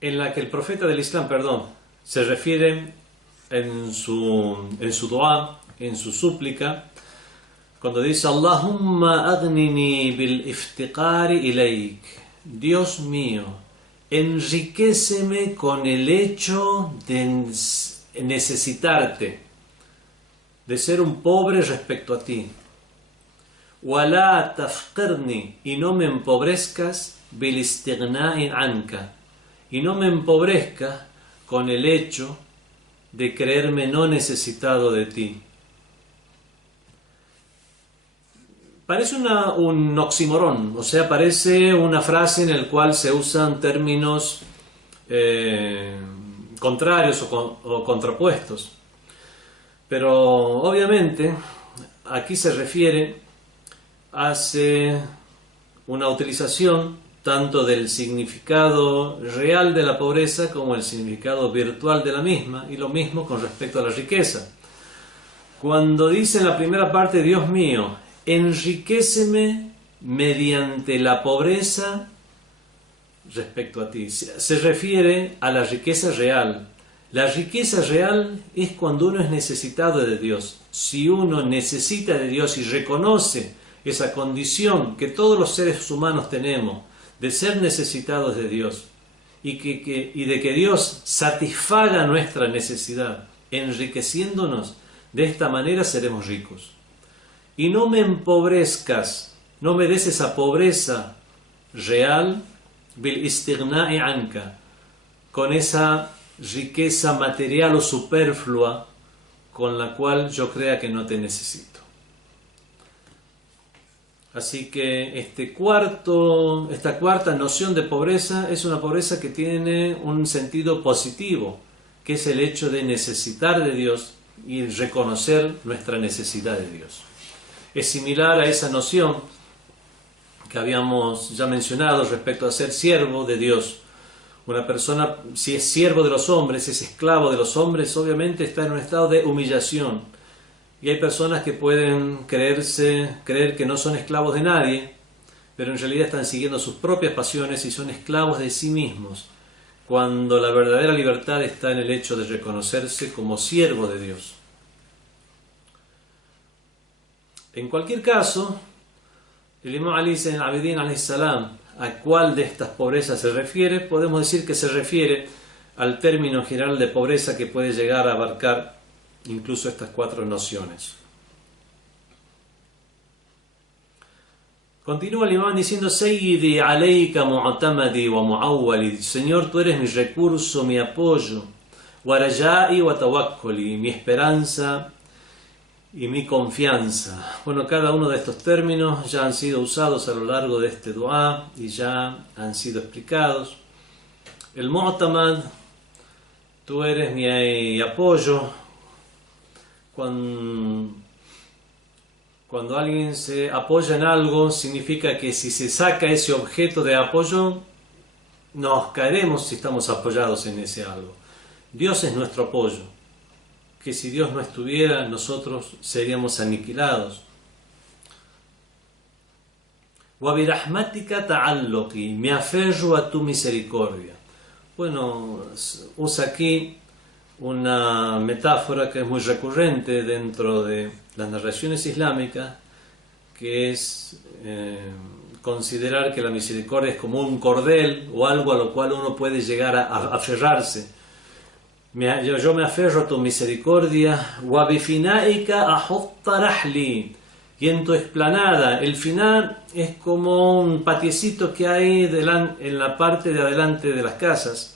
en la que el profeta del Islam, se refiere en su dua, en su súplica, cuando dice Allahumma aghnini bil iftiqari ilayk, Dios mío, enriquéceme con el hecho necesitarte, de ser un pobre respecto a ti. وَلَا تَفْقِرْنِي, y no me empobrezcas بِالِاسْتِغْنَاءِ عَنْكَ, y no me empobrezcas con el hecho de creerme no necesitado de ti. Parece un oxímoron, o sea, parece una frase en la cual se usan términos contrarios o contrapuestos. Pero obviamente aquí se refiere, hace una utilización tanto del significado real de la pobreza como el significado virtual de la misma, y lo mismo con respecto a la riqueza. Cuando dice en la primera parte, Dios mío, enriquéceme mediante la pobreza respecto a ti, se refiere a la riqueza real. La riqueza real es cuando uno es necesitado de Dios. Si uno necesita de Dios y reconoce esa condición que todos los seres humanos tenemos de ser necesitados de Dios y de que Dios satisfaga nuestra necesidad, enriqueciéndonos, de esta manera seremos ricos. Y no me empobrezcas, no me des esa pobreza real, bil istighna'i anka, con esa riqueza material o superflua con la cual yo crea que no te necesito. Así que esta cuarta noción de pobreza es una pobreza que tiene un sentido positivo, que es el hecho de necesitar de Dios y reconocer nuestra necesidad de Dios. Es similar a esa noción que habíamos ya mencionado respecto a ser siervo de Dios. Una persona, si es siervo de los hombres, es esclavo de los hombres, obviamente está en un estado de humillación. Y hay personas que pueden creer que no son esclavos de nadie, pero en realidad están siguiendo sus propias pasiones y son esclavos de sí mismos, cuando la verdadera libertad está en el hecho de reconocerse como siervo de Dios. En cualquier caso, el Imam Ali Zayn al-Abidin alayhi salam, ¿a cuál de estas pobrezas se refiere? Podemos decir que se refiere al término general de pobreza que puede llegar a abarcar incluso estas cuatro nociones. Continúa el imán diciendo: Sayyidi alayka mu'tamadi wa mu'awwali, Señor, tú eres mi recurso, mi apoyo, wa raja'i wa tawakkuli, mi esperanza y mi confianza. Bueno, cada uno de estos términos ya han sido usados a lo largo de este dua y ya han sido explicados. El mu'tamad, tú eres mi apoyo. Cuando alguien se apoya en algo, significa que si se saca ese objeto de apoyo, nos caeremos si estamos apoyados en ese algo. Dios es nuestro apoyo, que si Dios no estuviera, nosotros seríamos aniquilados. Wa birahmatika ta'alluqi, me aferro a tu misericordia. Bueno, usa aquí una metáfora que es muy recurrente dentro de las narraciones islámicas, que es considerar que la misericordia es como un cordel o algo a lo cual uno puede llegar a aferrarse. Yo me aferro a tu misericordia. Wa bifinaika ahutta rahli, y en tu explanada, el final es como un patiecito que hay en la parte de adelante de las casas,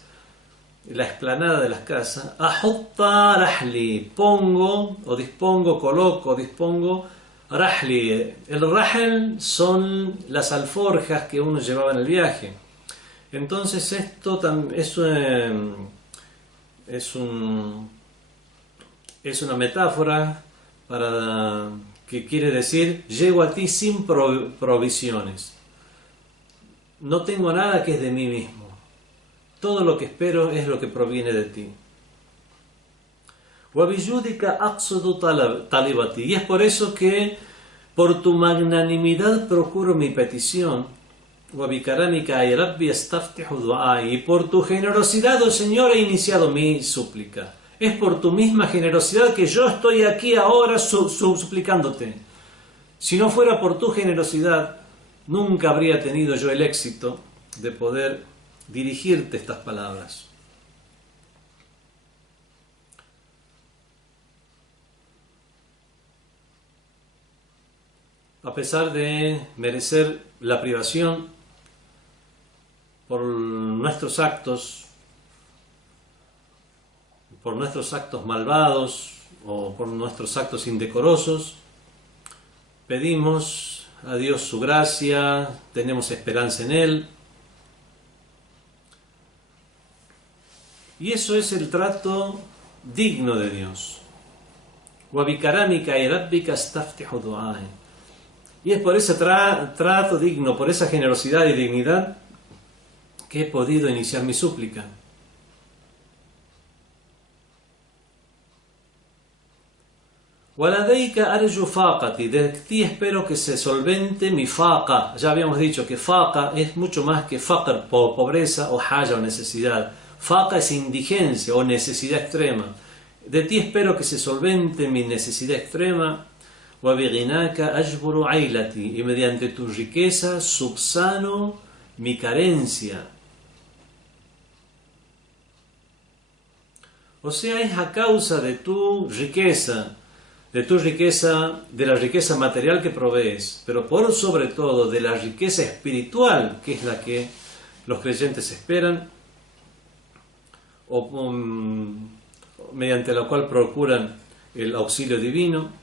la explanada de las casas. Ahutta rahli, pongo o dispongo, coloco, dispongo rahli. El rahel son las alforjas que uno llevaba en el viaje. Entonces esto es una metáfora que quiere decir: llego a ti sin provisiones, no tengo nada que es de mí mismo, todo lo que espero es lo que proviene de ti. Y es por eso que por tu magnanimidad procuro mi petición. Y por tu generosidad, oh Señor, he iniciado mi súplica. Es por tu misma generosidad que yo estoy aquí ahora suplicándote. Si no fuera por tu generosidad, nunca habría tenido yo el éxito de poder dirigirte estas palabras. a pesar de merecer la privación por nuestros actos malvados o por nuestros actos indecorosos, pedimos a Dios su gracia, tenemos esperanza en Él. Y eso es el trato digno de Dios. Y es por ese trato digno, por esa generosidad y dignidad, que he podido iniciar mi súplica. De ti espero que se solvente mi faqa. Ya habíamos dicho que faqa es mucho más que faqr, pobreza, o haya, o necesidad. Faqa es indigencia o necesidad extrema. De ti espero que se solvente mi necesidad extrema. Y mediante tu riqueza subsano mi carencia. O sea, es a causa de tu riqueza, de la riqueza material que provees, pero por sobre todo de la riqueza espiritual, que es la que los creyentes esperan, o mediante la cual procuran el auxilio divino.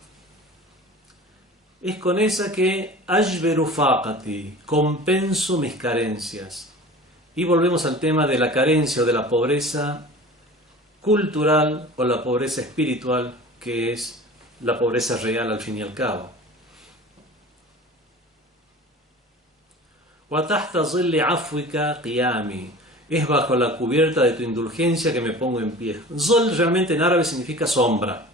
Es con esa que ajberu faqati, compenso mis carencias. Y volvemos al tema de la carencia o de la pobreza cultural o la pobreza espiritual, que es la pobreza real al fin y al cabo. Es bajo la cubierta de tu indulgencia que me pongo en pie. Zol realmente en árabe significa sombra.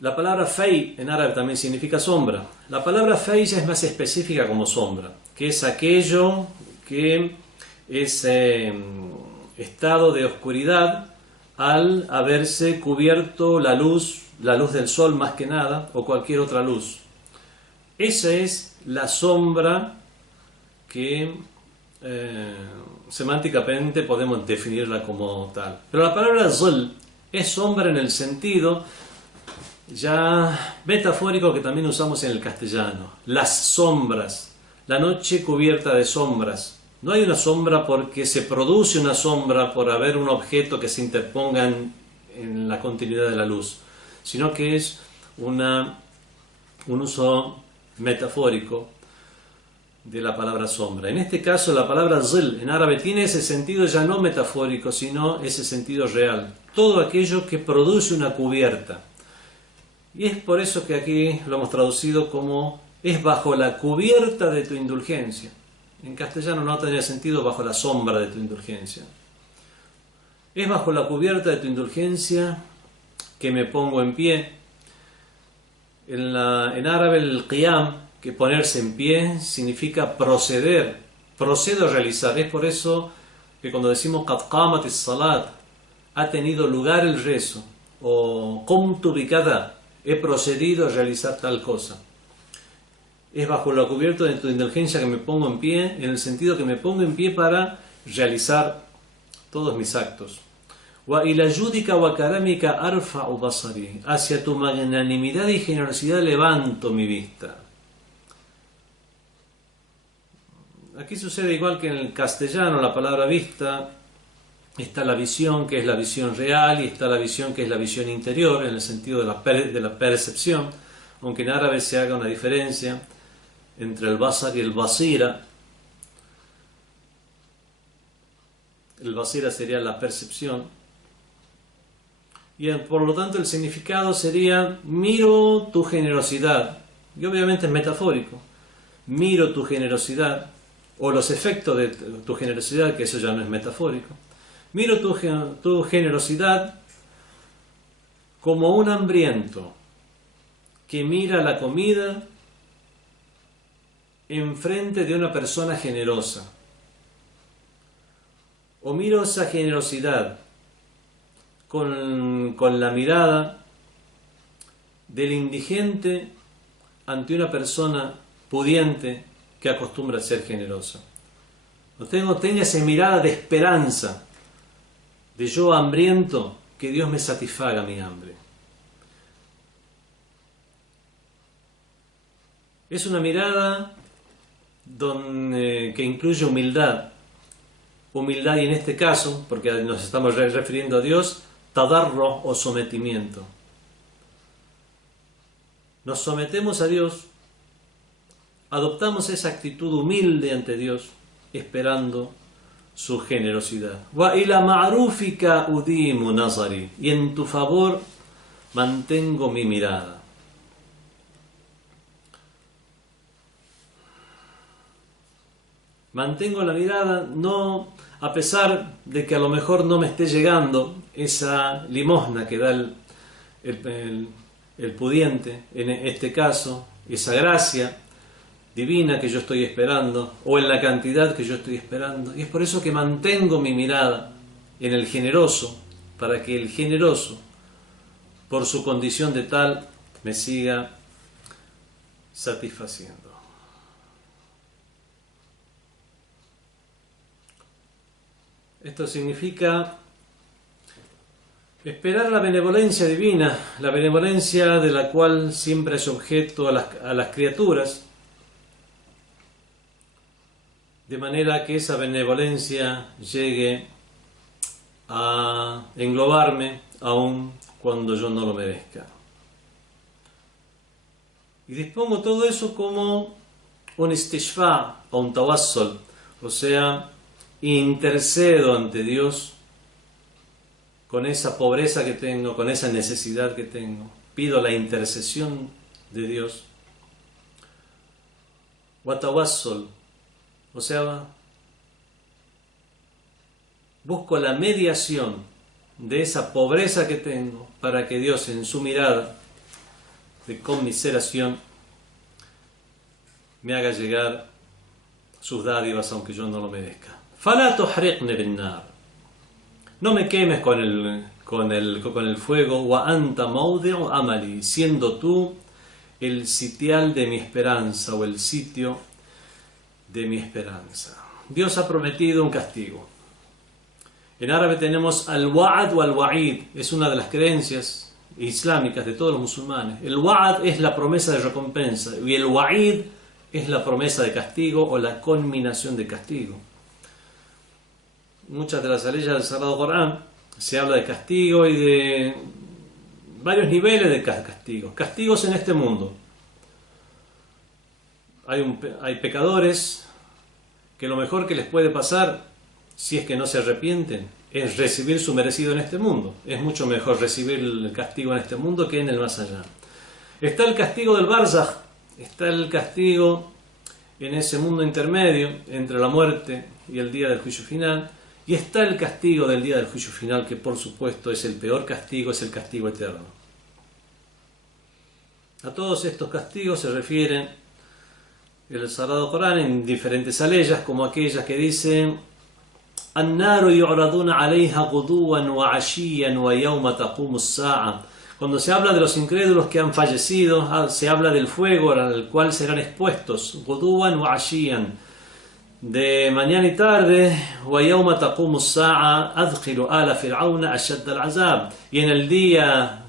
La palabra fay en árabe también significa sombra. La palabra fay ya es más específica como sombra, que es aquello que es estado de oscuridad al haberse cubierto la luz del sol más que nada, o cualquier otra luz. Esa es la sombra que semánticamente podemos definirla como tal. Pero la palabra zul es sombra en el sentido ya metafórico que también usamos en el castellano. Las sombras, la noche cubierta de sombras. No hay una sombra porque se produce una sombra por haber un objeto que se interponga en la continuidad de la luz, sino que es un uso metafórico de la palabra sombra. En este caso la palabra zil en árabe tiene ese sentido ya no metafórico, sino ese sentido real. Todo aquello que produce una cubierta. Y es por eso que aquí lo hemos traducido como es bajo la cubierta de tu indulgencia. En castellano no tendría sentido bajo la sombra de tu indulgencia. Es bajo la cubierta de tu indulgencia que me pongo en pie. En árabe el qiyam, que ponerse en pie, significa proceder. Procedo a realizar. Es por eso que cuando decimos qad qamat as-salat, ha tenido lugar el rezo, o qumtu bi kada, he procedido a realizar tal cosa. Es bajo la cubierta de tu indulgencia que me pongo en pie, en el sentido que me pongo en pie para realizar todos mis actos. Hacia tu magnanimidad y generosidad levanto mi vista. Aquí sucede igual que en el castellano, la palabra vista, está la visión, que es la visión real, y está la visión, que es la visión interior, en el sentido de la percepción, aunque en árabe se haga una diferencia entre el basar y el basira. El basira sería la percepción, y por lo tanto el significado sería miro tu generosidad, y obviamente es metafórico. Miro tu generosidad, o los efectos de tu generosidad, que eso ya no es metafórico. Miro tu generosidad como un hambriento que mira la comida enfrente de una persona generosa. O miro esa generosidad con la mirada del indigente ante una persona pudiente que acostumbra a ser generosa. Tenga esa mirada de esperanza, de yo hambriento, que que Dios me satisfaga mi hambre. Es una mirada que incluye humildad. Humildad, y en este caso, porque nos estamos refiriendo a Dios, tadarro o sometimiento. Nos sometemos a Dios, adoptamos esa actitud humilde ante Dios, esperando su generosidad. Wa ila ma'rufika udimu nazari, y en tu favor mantengo mi mirada. Mantengo la mirada, no, a pesar de que a lo mejor no me esté llegando esa limosna que da el pudiente, en este caso, esa gracia divina que yo estoy esperando, o en la cantidad que yo estoy esperando. Y es por eso que mantengo mi mirada en el generoso, para que el generoso, por su condición de tal, me siga satisfaciendo. Esto significa esperar la benevolencia divina, la benevolencia de la cual siempre es objeto a las criaturas, de manera que esa benevolencia llegue a englobarme aun cuando yo no lo merezca. Y dispongo todo eso como un istishfa o un tawassul, o sea, intercedo ante Dios con esa pobreza que tengo, con esa necesidad que tengo. Pido la intercesión de Dios. Watawassul, o sea, busco la mediación de esa pobreza que tengo para que Dios, en su mirada de conmiseración, me haga llegar sus dádivas aunque yo no lo merezca. فَلَا تُحْرِقْنِ بِالنَّارِ, no me quemes con el fuego. وَأَنْتَ مَوْضِعُ أَمَلِي, siendo tú el sitial de mi esperanza, o el sitio de mi esperanza. Dios ha prometido un castigo. En árabe tenemos al-wa'ad o al-wa'id, es una de las creencias islámicas de todos los musulmanes. El wa'ad es la promesa de recompensa, y el wa'id es la promesa de castigo o la conminación de castigo. Muchas de las leyes del Sagrado Corán se habla de castigo y de varios niveles de castigos. Castigos en este mundo. Hay pecadores que lo mejor que les puede pasar, si es que no se arrepienten, es recibir su merecido en este mundo. Es mucho mejor recibir el castigo en este mundo que en el más allá. Está el castigo del barzaj, está el castigo en ese mundo intermedio entre la muerte y el día del juicio final. Y está el castigo del día del juicio final, que por supuesto es el peor castigo, es el castigo eterno. A todos estos castigos se refiere el Sagrado Corán en diferentes aleyas, como aquellas que dicen: "An-naru yu'raduna 'alayha ghuduwan wa 'ashiyan wa yawma taqumu as-sa'a". Cuando se habla de los incrédulos que han fallecido, se habla del fuego al cual serán expuestos, ghuduwan wa 'ashiyan, de mañana y tarde, وَيَوْمَ تَقُومُ السَّاعَةِ أَدْخِلُ آلَ فِرْعَوْنَ أَشَدَّ الْعَذَابِ, y en el día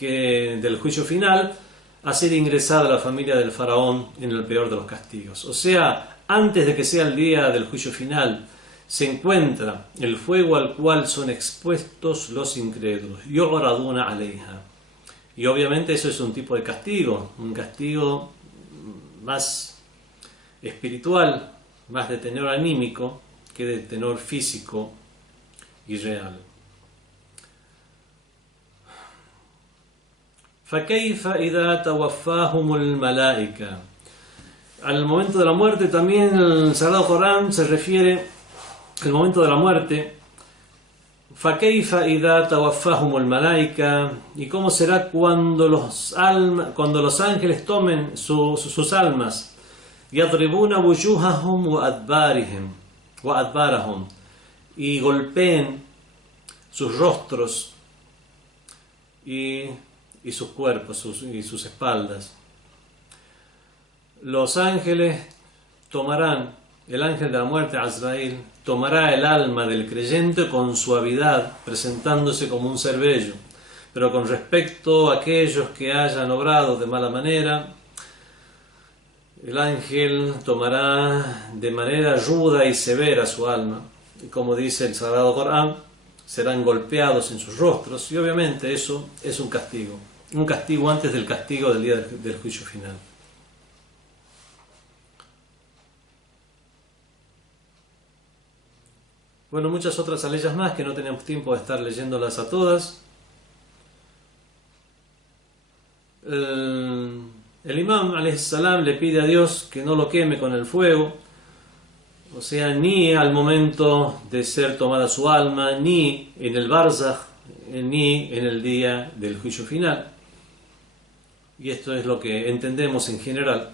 del juicio final, hacer ingresar a la familia del faraón en el peor de los castigos. O sea, antes de que sea el día del juicio final, se encuentra el fuego al cual son expuestos los incrédulos. يُعْرَضُونَ عَلَيْهَا. Y obviamente eso es un tipo de castigo, un castigo más espiritual, más de tenor anímico que de tenor físico y real. فَكَيْفَ إِذَا تَوَفَّاهُمُ الْمَلَائِكَةُ. Al momento de la muerte también el Sagrado Corán se refiere al momento de la muerte. فَكَيْفَ إِذَا تَوَفَّاهُمُ الْمَلَائِكَةُ, y cómo será cuando los ángeles tomen sus almas. يَضْرِبُونَ وُجُوهَهُمْ وَأَدْبَارَهُمْ, y golpeen sus rostros y sus cuerpos y sus espaldas. Los ángeles tomarán, el ángel de la muerte, Azrael, tomará el alma del creyente con suavidad, presentándose como un ser bello. Pero con respecto a aquellos que hayan obrado de mala manera, el ángel tomará de manera ruda y severa su alma, y como dice el Sagrado Corán, serán golpeados en sus rostros, y obviamente eso es un castigo antes del castigo del día del juicio final. Bueno, muchas otras aleyas más que no tenemos tiempo de estar leyéndolas a todas. El imam ﷺ le pide a Dios que no lo queme con el fuego, o sea, ni al momento de ser tomada su alma, ni en el barzakh, ni en el día del juicio final. Y esto es lo que entendemos en general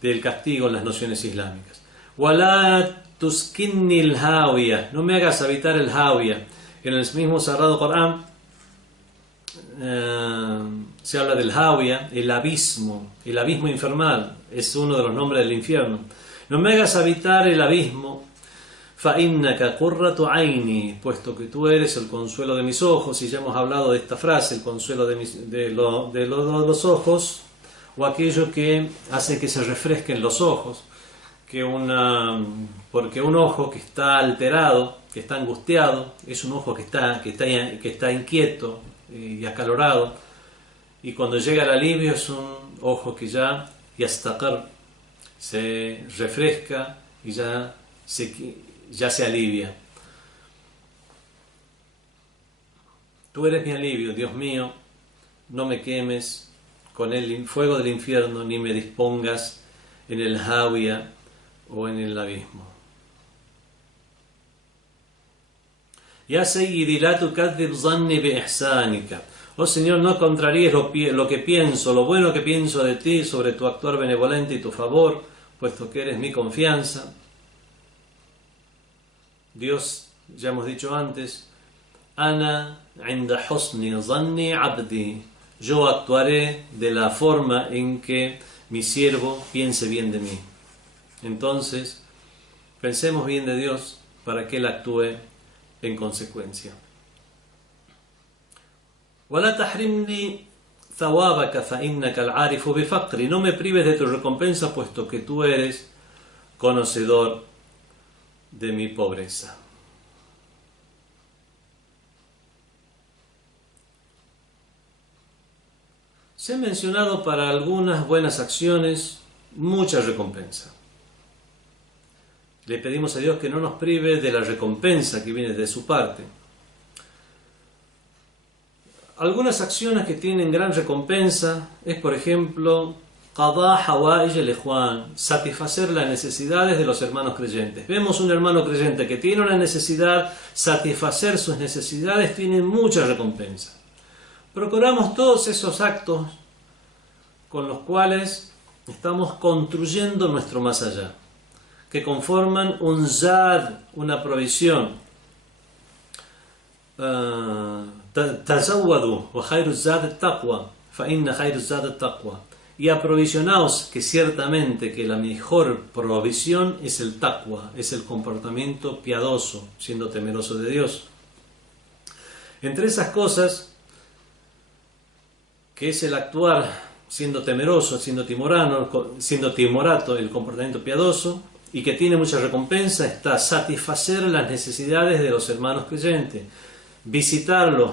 del castigo en las nociones islámicas. Wala tuskinni al-hawiya, no me hagas habitar el hawiya. En el mismo Sagrado Corán se habla del hawiya, el abismo infernal, es uno de los nombres del infierno. No me hagas habitar el abismo, فَإِنَّكَ قُرَّةُ عَيْنِي, puesto que tú eres el consuelo de mis ojos, y ya hemos hablado de esta frase, el consuelo de los ojos, o aquello que hace que se refresquen los ojos, porque un ojo que está alterado, que está angustiado, es un ojo que está inquieto y acalorado, y cuando llega el alivio es un ojo que ya yastaqar, se refresca y ya se alivia. Tú eres mi alivio, Dios mío, no me quemes con el fuego del infierno, ni me dispongas en el hawiya o en el abismo. Ya sayyidi la tukadhib zanni bi ihsanika. Oh Señor, no contraríes lo que pienso, lo bueno que pienso de ti, sobre tu actuar benevolente y tu favor, puesto que eres mi confianza. Dios, ya hemos dicho antes, Ana inda husni zanni abdi, yo actuaré de la forma en que mi siervo piense bien de mí. Entonces, pensemos bien de Dios para que Él actúe en consecuencia. وَلَا تَحْرِمْنِي ثَوَابَكَ فَإِنَّكَ الْعَارِفُ بِفَقْرِ, no me prives de tu recompensa, puesto que tú eres conocedor de mi pobreza. Se ha mencionado para algunas buenas acciones mucha recompensa. Le pedimos a Dios que no nos prive de la recompensa que viene de su parte. Algunas acciones que tienen gran recompensa es, por ejemplo, qada hawaij al-ikhwan, satisfacer las necesidades de los hermanos creyentes. Vemos un hermano creyente que tiene una necesidad, satisfacer sus necesidades tiene mucha recompensa. Procuramos todos esos actos con los cuales estamos construyendo nuestro más allá, que conforman un zad, una provisión. Tazawwadu wa khayru zad at-taqwa, fa inna khayru zad at-taqwa. Y aprovisionaos, que ciertamente que la mejor provisión es el taqwa, es el comportamiento piadoso, siendo temeroso de Dios. Entre esas cosas, que es el actuar siendo temeroso, siendo timorato, el comportamiento piadoso, y que tiene mucha recompensa, está satisfacer las necesidades de los hermanos creyentes, visitarlos,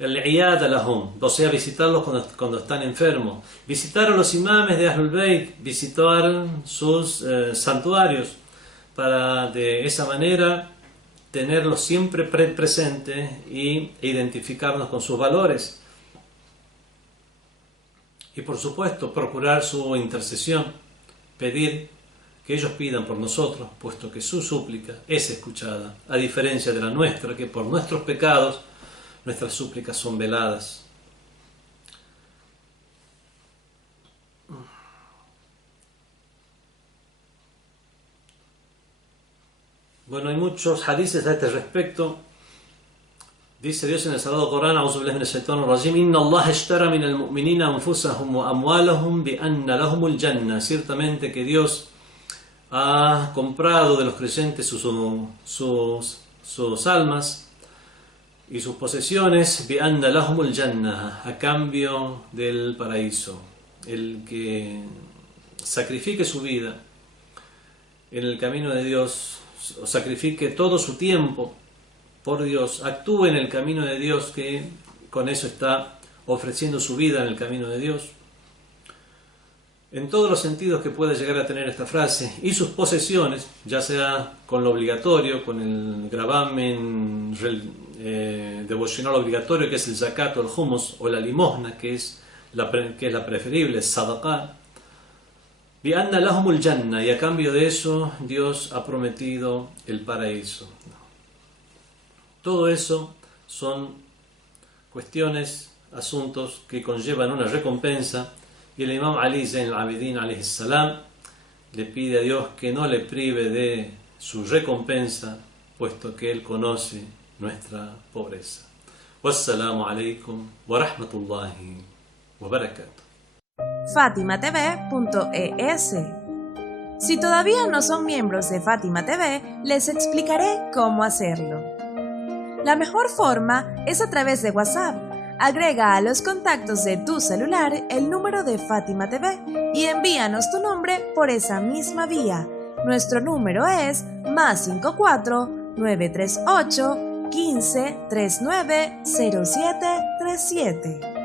el iyad alahum, o sea, visitarlos cuando están enfermos, visitar a los imames de Ahlul Bayt, visitar sus santuarios, para de esa manera tenerlos siempre presentes e identificarnos con sus valores. Y por supuesto, procurar su intercesión, pedir que ellos pidan por nosotros, puesto que su súplica es escuchada, a diferencia de la nuestra, que por nuestros pecados, nuestras súplicas son veladas. Bueno, hay muchos hadices a este respecto. Dice Dios en el Sagrado Corán, A'udhu billahi minash shaitanir rajim, Inna Allah ishtara minal mu'minina anfusahum wa amwalahum bi anna lahumul jannah. Ciertamente que Dios ha comprado de los creyentes sus almas y sus posesiones, bi anna lahumul jannah, a cambio del paraíso. El que sacrifique su vida en el camino de Dios, o sacrifique todo su tiempo por Dios, actúe en el camino de Dios, que con eso está ofreciendo su vida en el camino de Dios, en todos los sentidos que pueda llegar a tener esta frase, y sus posesiones, ya sea con lo obligatorio, con el gravamen devocional obligatorio, que es el zakat o el humus, o la limosna, que es la preferible, sadaqah, bi anna lahumul janna, y a cambio de eso Dios ha prometido el paraíso. Todo eso son cuestiones, asuntos que conllevan una recompensa, y el imam Ali Zain al-Abidin alayhi salam le pide a Dios que no le prive de su recompensa, puesto que Él conoce nuestra pobreza. Wassalamu alaikum wa rahmatullahi wa barakatuh. FatimaTV.es. Si todavía no son miembros de Fátima TV, les explicaré cómo hacerlo. La mejor forma es a través de WhatsApp. Agrega a los contactos de tu celular el número de Fátima TV y envíanos tu nombre por esa misma vía. Nuestro número es +54 938 15 39 07 37.